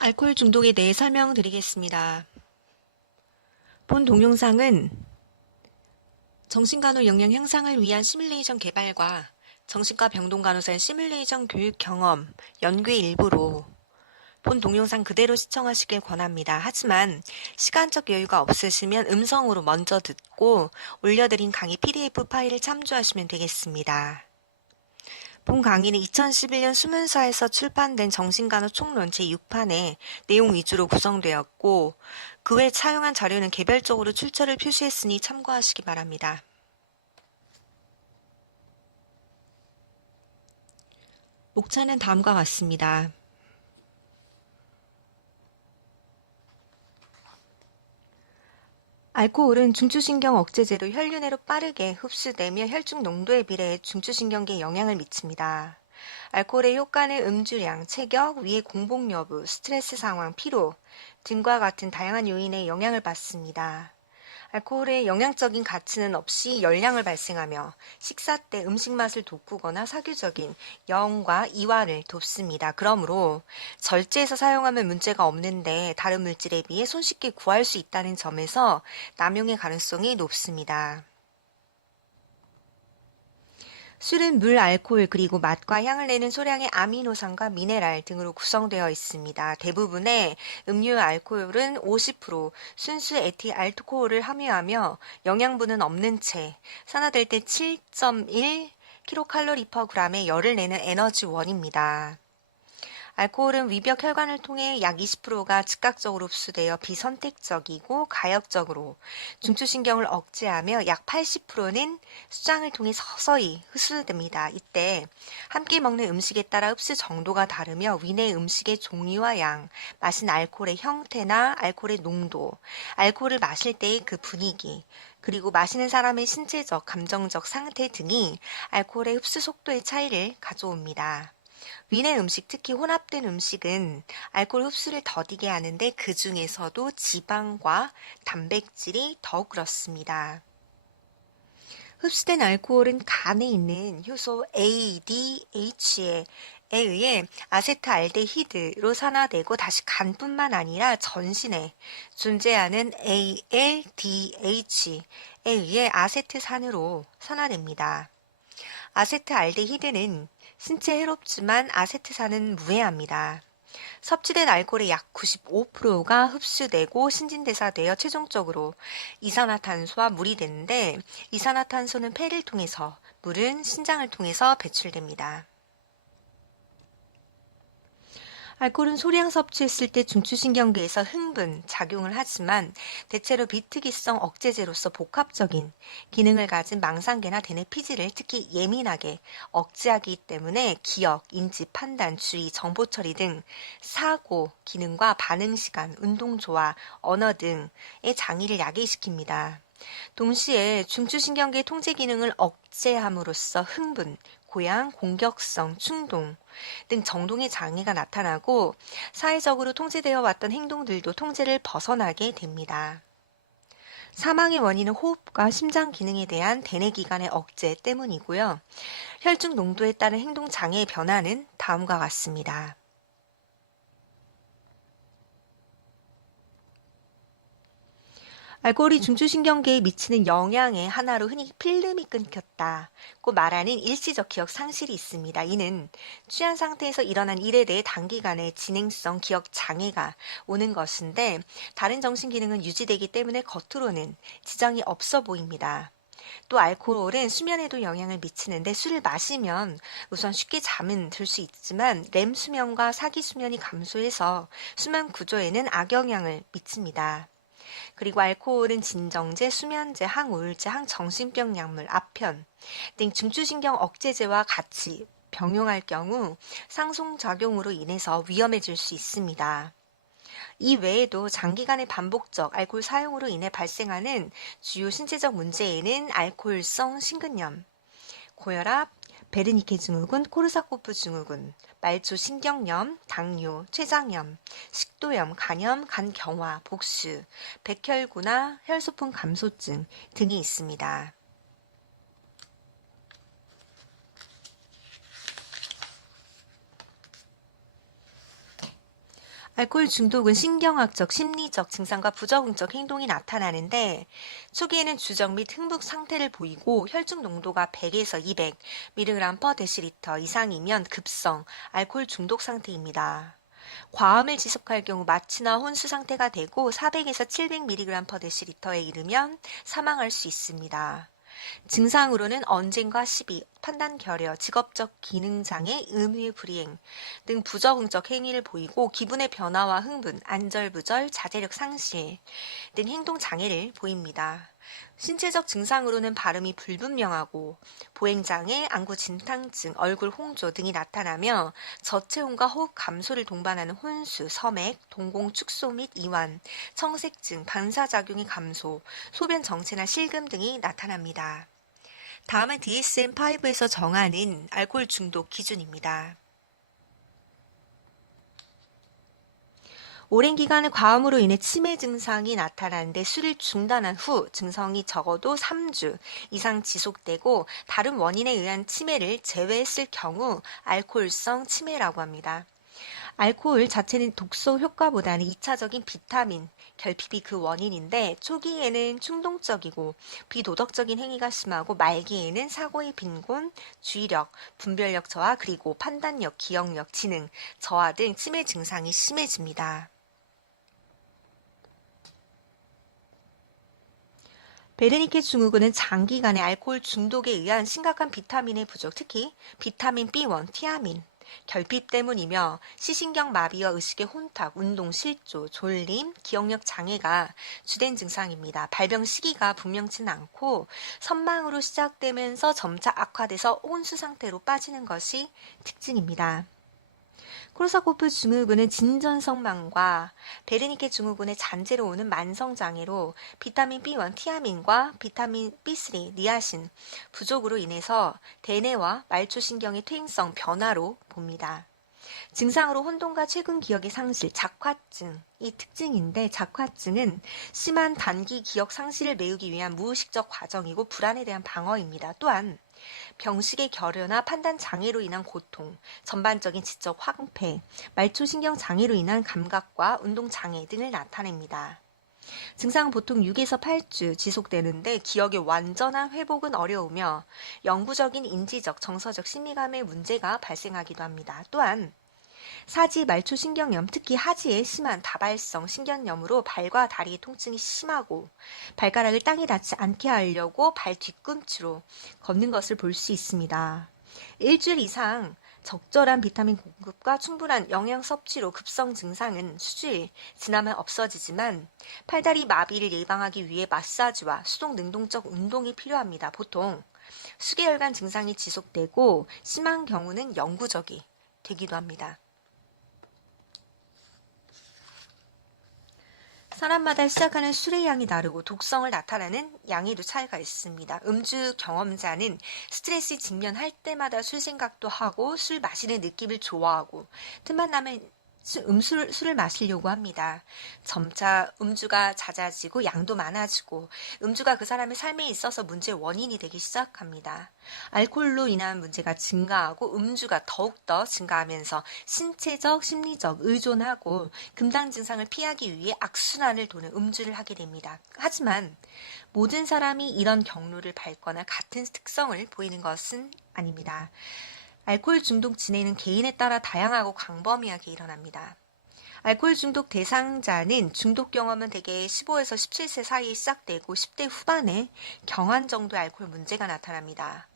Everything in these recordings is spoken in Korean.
알코올 중독에 대해 설명드리겠습니다. 본 동영상은 정신간호 역량 향상을 위한 시뮬레이션 개발과 정신과 병동 간호사의 시뮬레이션 교육 경험, 연구의 일부로 본 동영상 그대로 시청하시길 권합니다. 하지만 시간적 여유가 없으시면 음성으로 먼저 듣고 올려드린 강의 PDF 파일을 참조하시면 되겠습니다. 본 강의는 2011년 수문사에서 출판된 정신간호 총론 제6판의 내용 위주로 구성되었고 그 외 차용한 자료는 개별적으로 출처를 표시했으니 참고하시기 바랍니다. 목차는 다음과 같습니다. 알코올은 중추신경 억제제로 혈류내로 빠르게 흡수되며 혈중 농도에 비례해 중추신경계에 영향을 미칩니다. 알코올의 효과는 음주량, 체격, 위의 공복 여부, 스트레스 상황, 피로 등과 같은 다양한 요인에 영향을 받습니다. 알코올의 영양적인 가치는 없이 열량을 발생하며 식사 때 음식 맛을 돋구거나 사교적인 여음과 이완을 돕습니다. 그러므로 절제해서 사용하면 문제가 없는데 다른 물질에 비해 손쉽게 구할 수 있다는 점에서 남용의 가능성이 높습니다. 술은 물, 알코올, 그리고 맛과 향을 내는 소량의 아미노산과 미네랄 등으로 구성되어 있습니다. 대부분의 음료 알코올은 50% 순수 에틸 알코올을 함유하며 영양분은 없는 채 산화될 때 7.1 킬로칼로리 퍼 g의 열을 내는 에너지원입니다. 알코올은 위벽 혈관을 통해 약 20%가 즉각적으로 흡수되어 비선택적이고 가역적으로 중추신경을 억제하며 약 80%는 수장을 통해 서서히 흡수됩니다. 이때 함께 먹는 음식에 따라 흡수 정도가 다르며 위내 음식의 종류와 양, 마신 알코올의 형태나 알코올의 농도, 알코올을 마실 때의 그 분위기, 그리고 마시는 사람의 신체적, 감정적 상태 등이 알코올의 흡수 속도의 차이를 가져옵니다. 위내 음식, 특히 혼합된 음식은 알코올 흡수를 더디게 하는데 그 중에서도 지방과 단백질이 더욱 그렇습니다. 흡수된 알코올은 간에 있는 효소 ADH에 의해 아세트알데히드로 산화되고 다시 간뿐만 아니라 전신에 존재하는 ALDH에 의해 아세트산으로 산화됩니다. 아세트알데히드는 신체에 해롭지만 아세트산은 무해합니다. 섭취된 알코올의 약 95%가 흡수되고 신진대사되어 최종적으로 이산화탄소와 물이 되는데 이산화탄소는 폐를 통해서, 물은 신장을 통해서 배출됩니다. 알코올은 소량 섭취했을 때 중추신경계에서 흥분, 작용을 하지만 대체로 비특이성 억제제로서 복합적인 기능을 가진 망상계나 대뇌 피질을 특히 예민하게 억제하기 때문에 기억, 인지, 판단, 주의, 정보 처리 등 사고, 기능과 반응 시간, 운동 조화, 언어 등의 장애를 야기시킵니다. 동시에 중추신경계 통제 기능을 억제함으로써 흥분, 고양, 공격성, 충동 등 정동의 장애가 나타나고 사회적으로 통제되어 왔던 행동들도 통제를 벗어나게 됩니다. 사망의 원인은 호흡과 심장 기능에 대한 대뇌기관의 억제 때문이고요. 혈중 농도에 따른 행동 장애의 변화는 다음과 같습니다. 알코올이 중추신경계에 미치는 영향의 하나로 흔히 필름이 끊겼다고 말하는 일시적 기억 상실이 있습니다. 이는 취한 상태에서 일어난 일에 대해 단기간에 진행성 기억 장애가 오는 것인데 다른 정신 기능은 유지되기 때문에 겉으로는 지장이 없어 보입니다. 또 알코올은 수면에도 영향을 미치는데 술을 마시면 우선 쉽게 잠은 들 수 있지만 렘 수면과 사기 수면이 감소해서 수면 구조에는 악영향을 미칩니다. 그리고 알코올은 진정제, 수면제, 항우울제, 항정신병 약물, 아편 등 중추신경 억제제와 같이 병용할 경우 상송작용으로 인해서 위험해질 수 있습니다. 이 외에도 장기간의 반복적 알코올 사용으로 인해 발생하는 주요 신체적 문제에는 알코올성 심근염, 고혈압, 베르니케 증후군, 코르사코프 증후군, 말초 신경염, 당뇨, 췌장염, 식도염, 간염, 간경화, 복수, 백혈구나 혈소품 감소증 등이 있습니다. 알코올 중독은 신경학적, 심리적 증상과 부적응적 행동이 나타나는데 초기에는 주정 및 흥분 상태를 보이고 혈중 농도가 100에서 200mg/dL 이상이면 급성 알코올 중독 상태입니다. 과음을 지속할 경우 마취나 혼수 상태가 되고 400에서 700mg/dL에 이르면 사망할 수 있습니다. 증상으로는 언쟁과 시비, 판단 결여, 직업적 기능 장애, 의무 불이행 등 부적응적 행위를 보이고 기분의 변화와 흥분, 안절부절, 자제력 상실 등 행동 장애를 보입니다. 신체적 증상으로는 발음이 불분명하고 보행장애, 안구 진탕증, 얼굴 홍조 등이 나타나며 저체온과 호흡 감소를 동반하는 혼수, 섬액, 동공 축소 및 이완, 청색증, 반사작용의 감소, 소변 정체나 실금 등이 나타납니다. 다음은 DSM-5에서 정하는 알코올 중독 기준입니다. 오랜 기간의 과음으로 인해 치매 증상이 나타나는데 술을 중단한 후 증상이 적어도 3주 이상 지속되고 다른 원인에 의한 치매를 제외했을 경우 알코올성 치매라고 합니다. 알코올 자체는 독소 효과보다는 2차적인 비타민, 결핍이 그 원인인데 초기에는 충동적이고 비도덕적인 행위가 심하고 말기에는 사고의 빈곤, 주의력, 분별력 저하 그리고 판단력, 기억력, 지능 저하 등 치매 증상이 심해집니다. 베르니케 증후군은 장기간의 알코올 중독에 의한 심각한 비타민의 부족, 특히 비타민 B1, 티아민, 결핍 때문이며 시신경 마비와 의식의 혼탁, 운동 실조, 졸림, 기억력 장애가 주된 증상입니다. 발병 시기가 분명치는 않고 선망으로 시작되면서 점차 악화돼서 혼수 상태로 빠지는 것이 특징입니다. 코르사코프 증후군은 진전성망과 베르니케 증후군의 잔재로 오는 만성장애로 비타민 B1 티아민과 비타민 B3 니아신 부족으로 인해서 대뇌와 말초신경의 퇴행성 변화로 봅니다. 증상으로 혼돈과 최근 기억의 상실, 작화증이 특징인데 작화증은 심한 단기 기억 상실을 메우기 위한 무의식적 과정이고 불안에 대한 방어입니다. 또한 병식의 결여나 판단 장애로 인한 고통, 전반적인 지적 황폐, 말초신경 장애로 인한 감각과 운동 장애 등을 나타냅니다. 증상은 보통 6에서 8주 지속되는데 기억의 완전한 회복은 어려우며 영구적인 인지적, 정서적 심리감의 문제가 발생하기도 합니다. 또한 사지 말초신경염, 특히 하지의 심한 다발성 신경염으로 발과 다리의 통증이 심하고 발가락을 땅에 닿지 않게 하려고 발 뒤꿈치로 걷는 것을 볼 수 있습니다. 일주일 이상 적절한 비타민 공급과 충분한 영양 섭취로 급성 증상은 수주일 지나면 없어지지만 팔다리 마비를 예방하기 위해 마사지와 수동 능동적 운동이 필요합니다. 보통 수계혈관 증상이 지속되고 심한 경우는 영구적이 되기도 합니다. 사람마다 시작하는 술의 양이 다르고 독성을 나타내는 양에도 차이가 있습니다. 음주 경험자는 스트레스 직면할 때마다 술 생각도 하고 술 마시는 느낌을 좋아하고 틈만 나면 술을 마시려고 합니다. 점차 음주가 잦아지고 양도 많아지고 음주가 그 사람의 삶에 있어서 문제의 원인이 되기 시작합니다. 알코올로 인한 문제가 증가하고 음주가 더욱더 증가하면서 신체적, 심리적 의존하고 금단 증상을 피하기 위해 악순환을 도는 음주를 하게 됩니다. 하지만 모든 사람이 이런 경로를 밟거나 같은 특성을 보이는 것은 아닙니다. 알코올 중독 진행은 개인에 따라 다양하고 광범위하게 일어납니다. 알코올 중독 대상자는 중독 경험은 대개 15에서 17세 사이에 시작되고 10대 후반에 경한 정도의 알코올 문제가 나타납니다.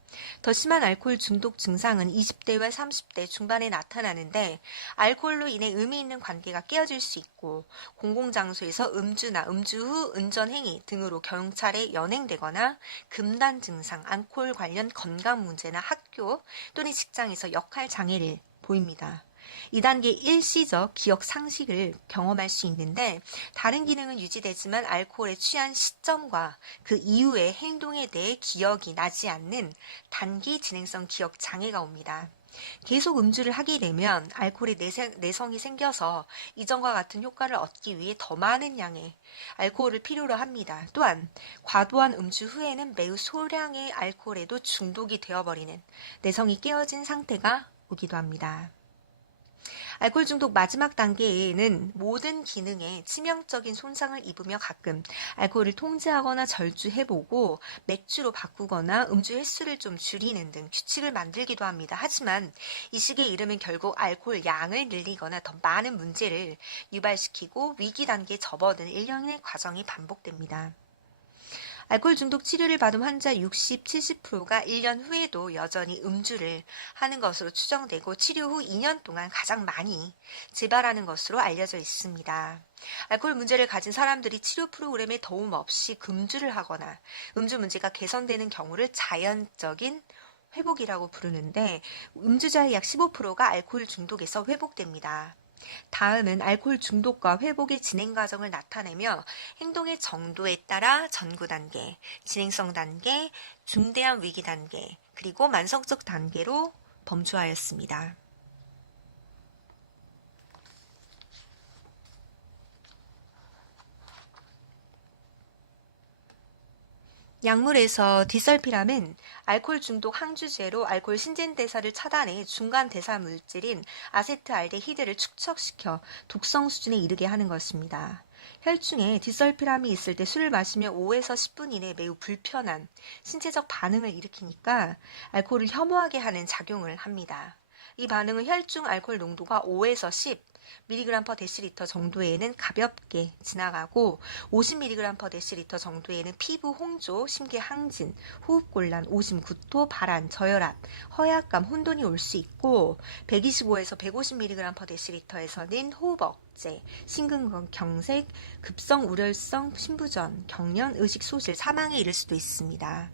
더 심한 알코올 중독 증상은 20대와 30대 중반에 나타나는데 알코올로 인해 의미 있는 관계가 깨어질 수 있고 공공장소에서 음주나 음주 후 운전행위 등으로 경찰에 연행되거나 금단 증상, 알코올 관련 건강 문제나 학교 또는 직장에서 역할 장애를 보입니다. 2단계 일시적 기억 상실을 경험할 수 있는데 다른 기능은 유지되지만 알코올에 취한 시점과 그 이후의 행동에 대해 기억이 나지 않는 단기 진행성 기억 장애가 옵니다. 계속 음주를 하게 되면 알코올의 내성이 생겨서 이전과 같은 효과를 얻기 위해 더 많은 양의 알코올을 필요로 합니다. 또한 과도한 음주 후에는 매우 소량의 알코올에도 중독이 되어버리는 내성이 깨어진 상태가 오기도 합니다. 알코올 중독 마지막 단계에는 모든 기능에 치명적인 손상을 입으며 가끔 알코올을 통제하거나 절주해보고 맥주로 바꾸거나 음주 횟수를 좀 줄이는 등 규칙을 만들기도 합니다. 하지만 이 시기에 이르면 결국 알코올 양을 늘리거나 더 많은 문제를 유발시키고 위기 단계에 접어든 일련의 과정이 반복됩니다. 알코올 중독 치료를 받은 환자 60, 70%가 1년 후에도 여전히 음주를 하는 것으로 추정되고 치료 후 2년 동안 가장 많이 재발하는 것으로 알려져 있습니다. 알코올 문제를 가진 사람들이 치료 프로그램에 도움 없이 금주를 하거나 음주 문제가 개선되는 경우를 자연적인 회복이라고 부르는데 음주자의 약 15%가 알코올 중독에서 회복됩니다. 다음은 알코올 중독과 회복의 진행 과정을 나타내며 행동의 정도에 따라 전구 단계, 진행성 단계, 중대한 위기 단계, 그리고 만성적 단계로 범주하였습니다. 약물에서 디설피람은 알코올 중독 항주제로 알코올 신진대사를 차단해 중간 대사 물질인 아세트알데히드를 축적시켜 독성 수준에 이르게 하는 것입니다. 혈중에 디설피람이 있을 때 술을 마시며 5에서 10분 이내에 매우 불편한 신체적 반응을 일으키니까 알코올을 혐오하게 하는 작용을 합니다. 이 반응은 혈중 알코올 농도가 5에서 10 mg/dL 정도에는 가볍게 지나가고 50mg/dL 정도에는 피부 홍조, 심계 항진, 호흡곤란, 오심, 구토, 발한, 저혈압, 허약감, 혼돈이 올 수 있고 125에서 150mg/dL에서는 호흡 억제, 심근경색, 급성 우렬성 심부전, 경련, 의식 소실, 사망에 이를 수도 있습니다.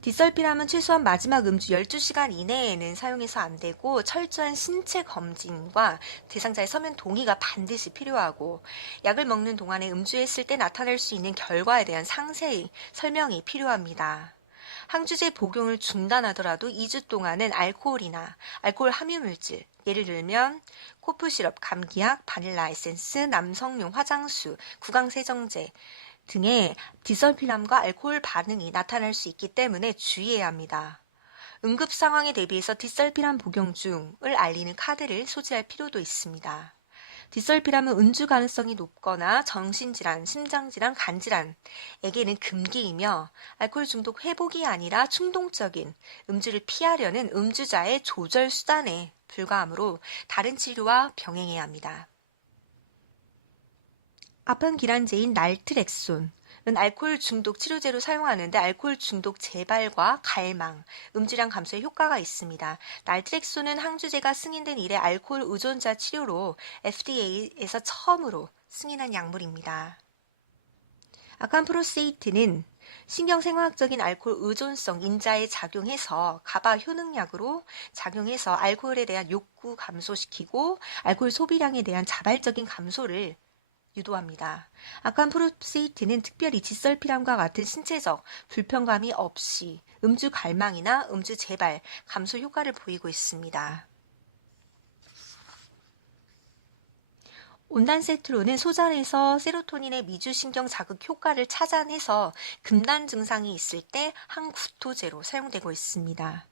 디설피람은 최소한 마지막 음주 12시간 이내에는 사용해서 안 되고 철저한 신체 검진과 대상자의 서면 동의가 반드시 필요하고 약을 먹는 동안에 음주했을 때 나타날 수 있는 결과에 대한 상세히 설명이 필요합니다. 항주제 복용을 중단하더라도 2주 동안은 알코올이나 알코올 함유물질, 예를 들면 코프 시럽, 감기약, 바닐라 에센스, 남성용 화장수, 구강세정제, 등의 디설피람과 알코올 반응이 나타날 수 있기 때문에 주의해야 합니다. 응급 상황에 대비해서 디설피람 복용 중을 알리는 카드를 소지할 필요도 있습니다. 디설피람은 음주 가능성이 높거나 정신질환, 심장질환, 간질환에게는 금기이며 알코올 중독 회복이 아니라 충동적인 음주를 피하려는 음주자의 조절 수단에 불과하므로 다른 치료와 병행해야 합니다. 아판기란제인 날트렉손은 알코올 중독 치료제로 사용하는데 알코올 중독 재발과 갈망, 음주량 감소에 효과가 있습니다. 날트렉손은 항주제가 승인된 이래 알코올 의존자 치료로 FDA에서 처음으로 승인한 약물입니다. 아칸프로세이트는 신경생화학적인 알코올 의존성 인자에 작용해서 가바 효능약으로 작용해서 알코올에 대한 욕구 감소시키고 알코올 소비량에 대한 자발적인 감소를 유도합니다. 아칸프로세이트는 특별히 디설피람과 같은 신체적 불편감이 없이 음주 갈망이나 음주 재발 감소 효과를 보이고 있습니다. 온단세트로는 소잔에서 세로토닌의 미주신경 자극 효과를 찾아내서 금단 증상이 있을 때 항구토제로 사용되고 있습니다.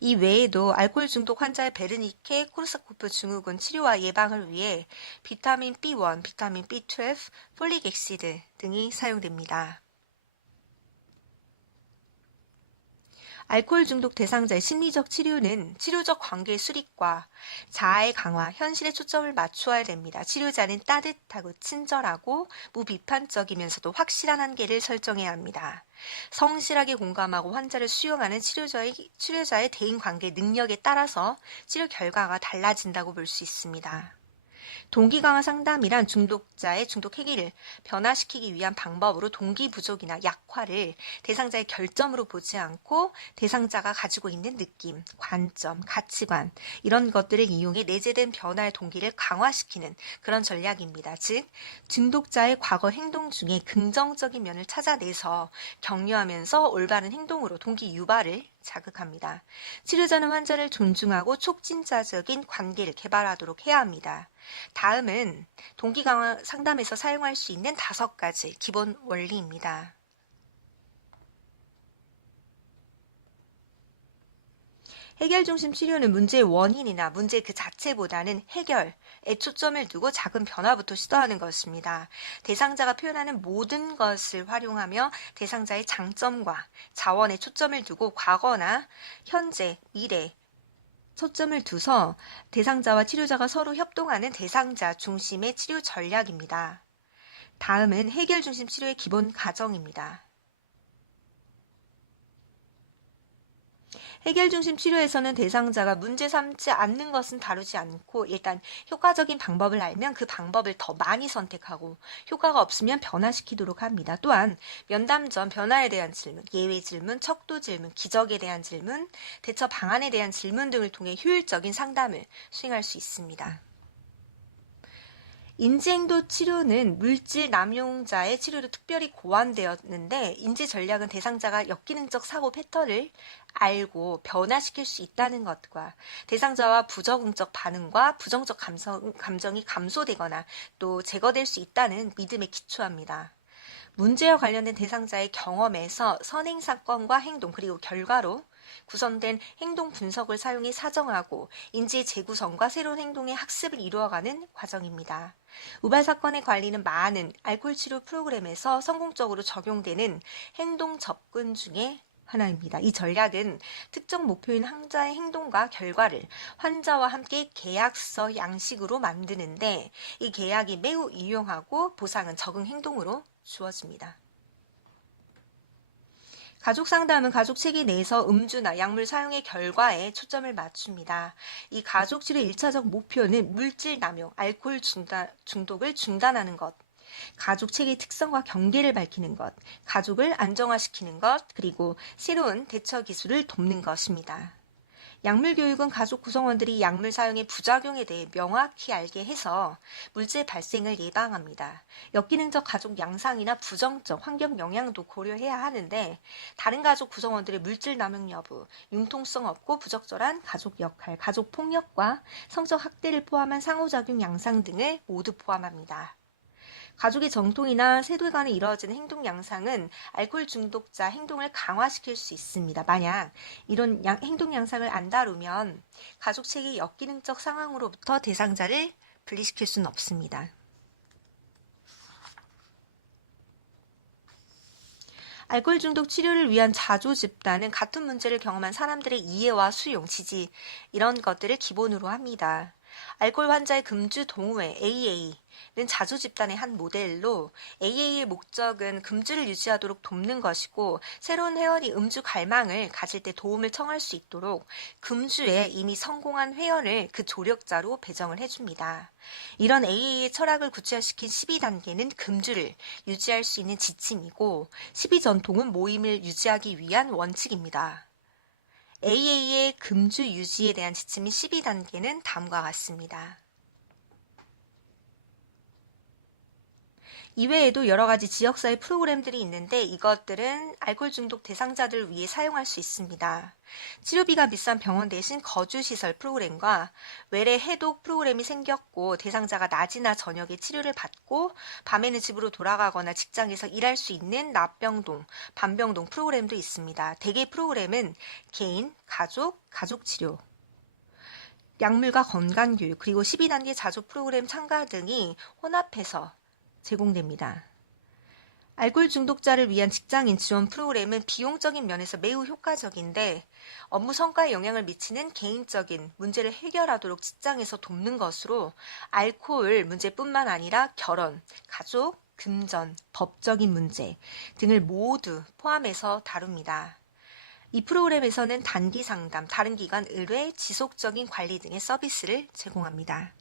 이 외에도 알코올 중독 환자의 베르니케 코르사코프 증후군 치료와 예방을 위해 비타민 B1, 비타민 B12, 폴릭 액시드 등이 사용됩니다. 알코올 중독 대상자의 심리적 치료는 치료적 관계 수립과 자아의 강화, 현실에 초점을 맞추어야 됩니다. 치료자는 따뜻하고 친절하고 무비판적이면서도 확실한 한계를 설정해야 합니다. 성실하게 공감하고 환자를 수용하는 치료자의 대인관계 능력에 따라서 치료 결과가 달라진다고 볼 수 있습니다. 동기 강화 상담이란 중독자의 중독 행위를 변화시키기 위한 방법으로 동기 부족이나 약화를 대상자의 결점으로 보지 않고 대상자가 가지고 있는 느낌, 관점, 가치관 이런 것들을 이용해 내재된 변화의 동기를 강화시키는 그런 전략입니다. 즉, 중독자의 과거 행동 중에 긍정적인 면을 찾아내서 격려하면서 올바른 행동으로 동기 유발을 자극합니다. 치료자는 환자를 존중하고 촉진자적인 관계를 개발하도록 해야 합니다. 다음은 동기 강화 상담에서 사용할 수 있는 5가지 기본 원리입니다. 해결 중심 치료는 문제의 원인이나 문제 그 자체보다는 해결에 초점을 두고 작은 변화부터 시도하는 것입니다. 대상자가 표현하는 모든 것을 활용하며 대상자의 장점과 자원에 초점을 두고 과거나 현재, 미래, 초점을 두서 대상자와 치료자가 서로 협동하는 대상자 중심의 치료 전략입니다. 다음은 해결 중심 치료의 기본 가정입니다. 해결 중심 치료에서는 대상자가 문제 삼지 않는 것은 다루지 않고 일단 효과적인 방법을 알면 그 방법을 더 많이 선택하고 효과가 없으면 변화시키도록 합니다. 또한 면담 전 변화에 대한 질문, 예외 질문, 척도 질문, 기적에 대한 질문, 대처 방안에 대한 질문 등을 통해 효율적인 상담을 수행할 수 있습니다. 인지행동 치료는 물질 남용자의 치료로 특별히 고안되었는데 인지 전략은 대상자가 역기능적 사고 패턴을 알고 변화시킬 수 있다는 것과 대상자와 부적응적 반응과 부정적 감정이 감소되거나 또 제거될 수 있다는 믿음에 기초합니다. 문제와 관련된 대상자의 경험에서 선행 사건과 행동 그리고 결과로 구성된 행동 분석을 사용해 사정하고 인지 재구성과 새로운 행동의 학습을 이루어가는 과정입니다. 우발 사건의 관리는 많은 알코올 치료 프로그램에서 성공적으로 적용되는 행동 접근 중에 하나입니다. 이 전략은 특정 목표인 환자의 행동과 결과를 환자와 함께 계약서 양식으로 만드는데 이 계약이 매우 유용하고 보상은 적응 행동으로 주어집니다. 가족 상담은 가족 체계 내에서 음주나 약물 사용의 결과에 초점을 맞춥니다. 이 가족 치료 1차적 목표는 물질 남용, 알코올 중독을 중단하는 것, 가족 체계의 특성과 경계를 밝히는 것, 가족을 안정화시키는 것, 그리고 새로운 대처 기술을 돕는 것입니다. 약물 교육은 가족 구성원들이 약물 사용의 부작용에 대해 명확히 알게 해서 물질 발생을 예방합니다. 역기능적 가족 양상이나 부정적 환경 영향도 고려해야 하는데 다른 가족 구성원들의 물질 남용 여부, 융통성 없고 부적절한 가족 역할, 가족 폭력과 성적 학대를 포함한 상호작용 양상 등을 모두 포함합니다. 가족의 정통이나 세대간에 이루어지는 행동 양상은 알코올 중독자 행동을 강화시킬 수 있습니다. 만약 이런 행동 양상을 안 다루면 가족 체계 역기능적 상황으로부터 대상자를 분리시킬 수는 없습니다. 알코올 중독 치료를 위한 자조 집단은 같은 문제를 경험한 사람들의 이해와 수용, 지지 이런 것들을 기본으로 합니다. 알코올 환자의 금주 동호회 AA는 자조 집단의 한 모델로 AA의 목적은 금주를 유지하도록 돕는 것이고 새로운 회원이 음주 갈망을 가질 때 도움을 청할 수 있도록 금주에 이미 성공한 회원을 그 조력자로 배정을 해줍니다. 이런 AA의 철학을 구체화시킨 12단계는 금주를 유지할 수 있는 지침이고 12전통은 모임을 유지하기 위한 원칙입니다. AA의 금주 유지에 대한 지침인 12단계는 다음과 같습니다. 이외에도 여러 가지 지역사회 프로그램들이 있는데 이것들은 알코올 중독 대상자들을 위해 사용할 수 있습니다. 치료비가 비싼 병원 대신 거주시설 프로그램과 외래 해독 프로그램이 생겼고 대상자가 낮이나 저녁에 치료를 받고 밤에는 집으로 돌아가거나 직장에서 일할 수 있는 납병동, 반병동 프로그램도 있습니다. 대개 프로그램은 개인, 가족, 가족치료, 약물과 건강교육, 그리고 12단계 자조 프로그램 참가 등이 혼합해서 제공됩니다. 알코올 중독자를 위한 직장인 지원 프로그램은 비용적인 면에서 매우 효과적인데 업무 성과에 영향을 미치는 개인적인 문제를 해결하도록 직장에서 돕는 것으로 알코올 문제뿐만 아니라 결혼, 가족, 금전, 법적인 문제 등을 모두 포함해서 다룹니다. 이 프로그램에서는 단기 상담, 다른 기관 의뢰, 지속적인 관리 등의 서비스를 제공합니다.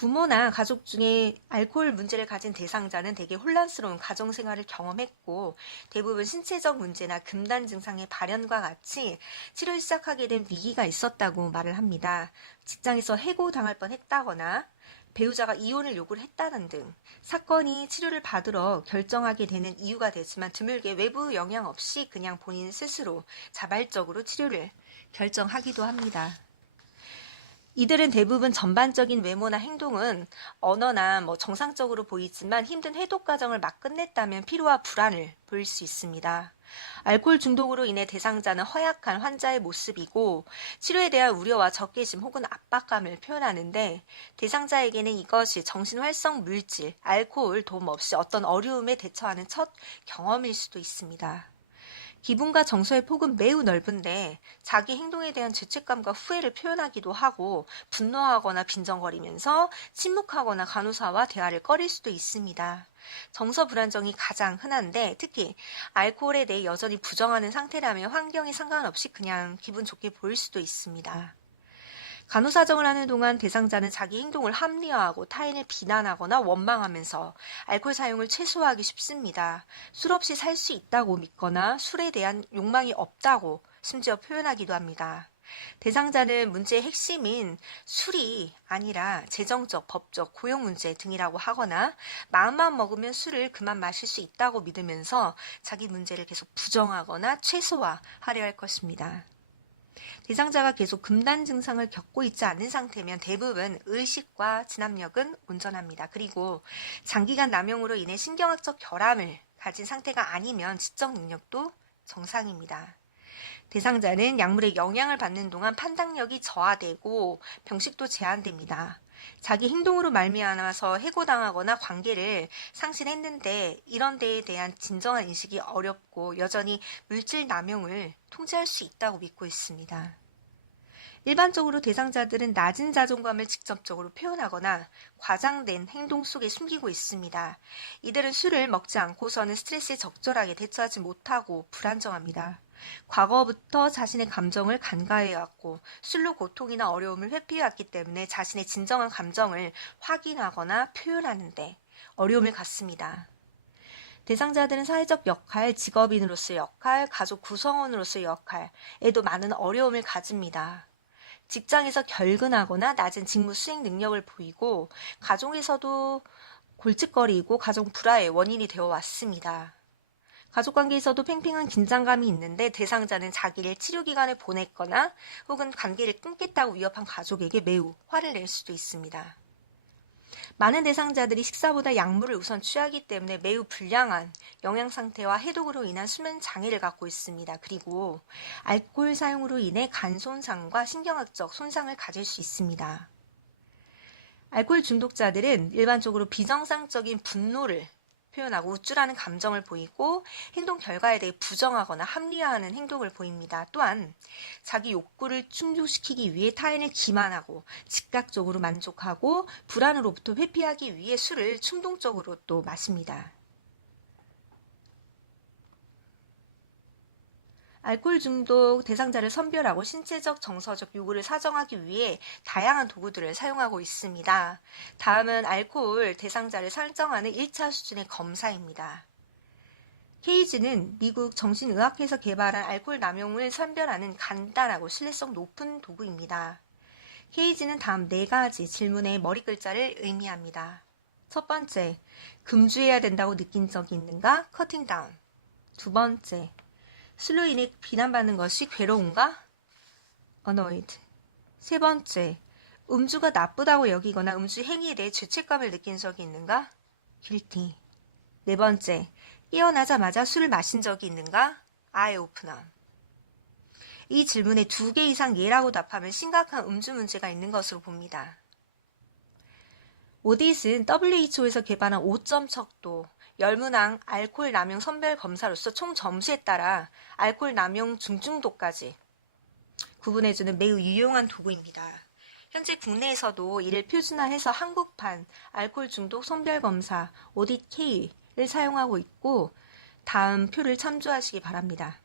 부모나 가족 중에 알코올 문제를 가진 대상자는 대개 혼란스러운 가정생활을 경험했고 대부분 신체적 문제나 금단 증상의 발현과 같이 치료를 시작하게 된 위기가 있었다고 말을 합니다. 직장에서 해고당할 뻔했다거나 배우자가 이혼을 요구를 했다는 등 사건이 치료를 받으러 결정하게 되는 이유가 되지만 드물게 외부 영향 없이 그냥 본인 스스로 자발적으로 치료를 결정하기도 합니다. 이들은 대부분 전반적인 외모나 행동은 언어나 정상적으로 보이지만 힘든 해독 과정을 막 끝냈다면 피로와 불안을 보일 수 있습니다. 알코올 중독으로 인해 대상자는 허약한 환자의 모습이고 치료에 대한 우려와 적개심 혹은 압박감을 표현하는데 대상자에게는 이것이 정신활성 물질, 알코올 도움 없이 어떤 어려움에 대처하는 첫 경험일 수도 있습니다. 기분과 정서의 폭은 매우 넓은데 자기 행동에 대한 죄책감과 후회를 표현하기도 하고 분노하거나 빈정거리면서 침묵하거나 간호사와 대화를 꺼릴 수도 있습니다. 정서 불안정이 가장 흔한데 특히 알코올에 대해 여전히 부정하는 상태라면 환경에 상관없이 그냥 기분 좋게 보일 수도 있습니다. 간호사정을 하는 동안 대상자는 자기 행동을 합리화하고 타인을 비난하거나 원망하면서 알코올 사용을 최소화하기 쉽습니다. 술 없이 살 수 있다고 믿거나 술에 대한 욕망이 없다고 심지어 표현하기도 합니다. 대상자는 문제의 핵심인 술이 아니라 재정적, 법적, 고용 문제 등이라고 하거나 마음만 먹으면 술을 그만 마실 수 있다고 믿으면서 자기 문제를 계속 부정하거나 최소화하려 할 것입니다. 대상자가 계속 금단 증상을 겪고 있지 않은 상태면 대부분 의식과 진압력은 온전합니다. 그리고 장기간 남용으로 인해 신경학적 결함을 가진 상태가 아니면 지적 능력도 정상입니다. 대상자는 약물의 영향을 받는 동안 판단력이 저하되고 병식도 제한됩니다. 자기 행동으로 말미암아서 해고당하거나 관계를 상실했는데 이런 데에 대한 진정한 인식이 어렵고 여전히 물질 남용을 통제할 수 있다고 믿고 있습니다. 일반적으로 대상자들은 낮은 자존감을 직접적으로 표현하거나 과장된 행동 속에 숨기고 있습니다. 이들은 술을 먹지 않고서는 스트레스에 적절하게 대처하지 못하고 불안정합니다. 과거부터 자신의 감정을 간과해왔고 술로 고통이나 어려움을 회피해왔기 때문에 자신의 진정한 감정을 확인하거나 표현하는데 어려움을 갖습니다. 대상자들은 사회적 역할, 직업인으로서의 역할, 가족 구성원으로서의 역할에도 많은 어려움을 가집니다. 직장에서 결근하거나 낮은 직무 수행 능력을 보이고 가정에서도 골칫거리이고 가정 불화의 원인이 되어 왔습니다. 가족관계에서도 팽팽한 긴장감이 있는데 대상자는 자기를 치료기관에 보냈거나 혹은 관계를 끊겠다고 위협한 가족에게 매우 화를 낼 수도 있습니다. 많은 대상자들이 식사보다 약물을 우선 취하기 때문에 매우 불량한 영양 상태와 해독으로 인한 수면 장애를 갖고 있습니다. 그리고 알코올 사용으로 인해 간 손상과 신경학적 손상을 가질 수 있습니다. 알코올 중독자들은 일반적으로 비정상적인 분노를 표현하고 우쭐하는 감정을 보이고 행동 결과에 대해 부정하거나 합리화하는 행동을 보입니다. 또한 자기 욕구를 충족시키기 위해 타인을 기만하고 즉각적으로 만족하고 불안으로부터 회피하기 위해 술을 충동적으로 또 마십니다. 알코올 중독 대상자를 선별하고 신체적, 정서적 요구를 사정하기 위해 다양한 도구들을 사용하고 있습니다. 다음은 알코올 대상자를 설정하는 1차 수준의 검사입니다. 케이지는 미국 정신의학회에서 개발한 알코올 남용을 선별하는 간단하고 신뢰성 높은 도구입니다. 케이지는 다음 4가지 질문의 머리 글자를 의미합니다. 첫 번째, 금주해야 된다고 느낀 적이 있는가? 커팅 다운. 두 번째, 술로 인해 비난받는 것이 괴로운가? annoyed. 세 번째, 음주가 나쁘다고 여기거나 음주 행위에 대해 죄책감을 느낀 적이 있는가? guilty. 네 번째, 깨어나자마자 술을 마신 적이 있는가? eye opener. 이 질문에 2개 이상 예라고 답하면 심각한 음주 문제가 있는 것으로 봅니다. 오딧은 WHO에서 개발한 5점 척도, 열문항 알코올 남용 선별 검사로서 총 점수에 따라 알코올 남용 중증도까지 구분해주는 매우 유용한 도구입니다. 현재 국내에서도 이를 표준화해서 한국판 알코올 중독 선별 검사 오딧 K를 사용하고 있고 다음 표를 참조하시기 바랍니다.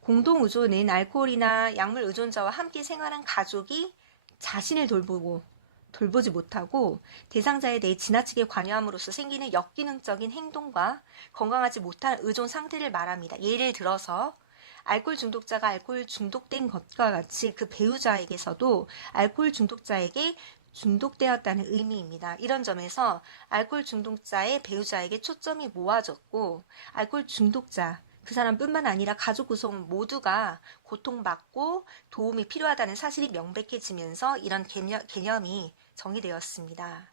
공동의존은 알코올이나 약물 의존자와 함께 생활한 가족이 자신을 돌보지 못하고 대상자에 대해 지나치게 관여함으로써 생기는 역기능적인 행동과 건강하지 못한 의존 상태를 말합니다. 예를 들어서 알코올 중독자가 알코올 중독된 것과 같이 그 배우자에게서도 알코올 중독자에게 중독되었다는 의미입니다. 이런 점에서 알코올 중독자의 배우자에게 초점이 모아졌고 알코올 중독자 그 사람뿐만 아니라 가족 구성 모두가 고통받고 도움이 필요하다는 사실이 명백해지면서 이런 개념이 정의되었습니다.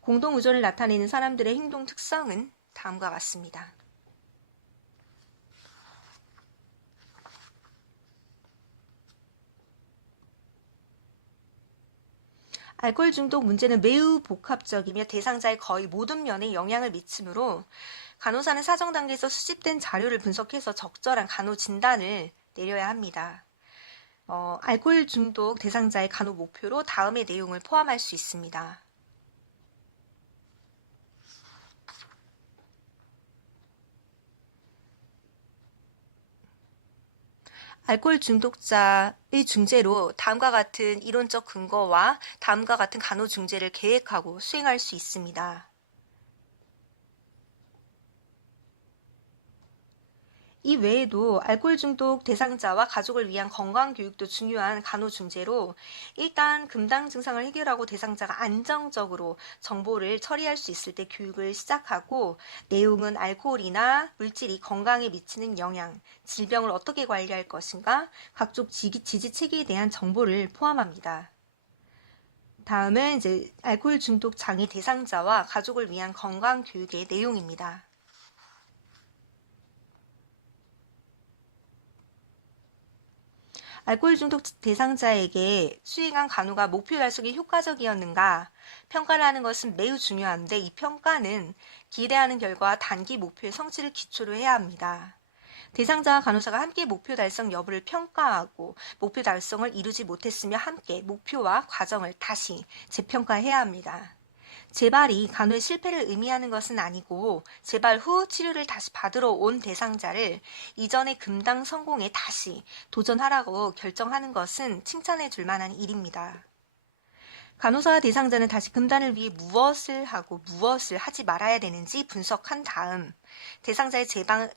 공동의존을 나타내는 사람들의 행동 특성은 다음과 같습니다. 알코올 중독 문제는 매우 복합적이며 대상자의 거의 모든 면에 영향을 미치므로 간호사는 사정 단계에서 수집된 자료를 분석해서 적절한 간호 진단을 내려야 합니다. 알코올 중독 대상자의 간호 목표로 다음의 내용을 포함할 수 있습니다. 알코올 중독자의 중재로 다음과 같은 이론적 근거와 다음과 같은 간호 중재를 계획하고 수행할 수 있습니다. 이 외에도 알코올 중독 대상자와 가족을 위한 건강 교육도 중요한 간호 중재로 일단 금당 증상을 해결하고 대상자가 안정적으로 정보를 처리할 수 있을 때 교육을 시작하고 내용은 알코올이나 물질이 건강에 미치는 영향, 질병을 어떻게 관리할 것인가, 각종 지지 체계에 대한 정보를 포함합니다. 다음은 이제 알코올 중독 장애 대상자와 가족을 위한 건강 교육의 내용입니다. 알코올 중독 대상자에게 수행한 간호가 목표 달성에 효과적이었는가 평가를 하는 것은 매우 중요한데 이 평가는 기대하는 결과와 단기 목표의 성취를 기초로 해야 합니다. 대상자와 간호사가 함께 목표 달성 여부를 평가하고 목표 달성을 이루지 못했으며 함께 목표와 과정을 다시 재평가해야 합니다. 재발이 간호의 실패를 의미하는 것은 아니고 재발 후 치료를 다시 받으러 온 대상자를 이전의 금당 성공에 다시 도전하라고 결정하는 것은 칭찬해 줄 만한 일입니다. 간호사와 대상자는 다시 금단을 위해 무엇을 하고 무엇을 하지 말아야 되는지 분석한 다음 대상자의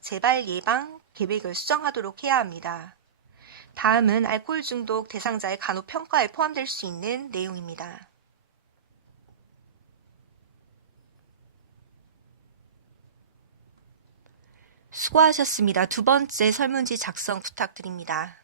재발 예방 계획을 수정하도록 해야 합니다. 다음은 알코올 중독 대상자의 간호 평가에 포함될 수 있는 내용입니다. 수고하셨습니다. 두 번째 설문지 작성 부탁드립니다.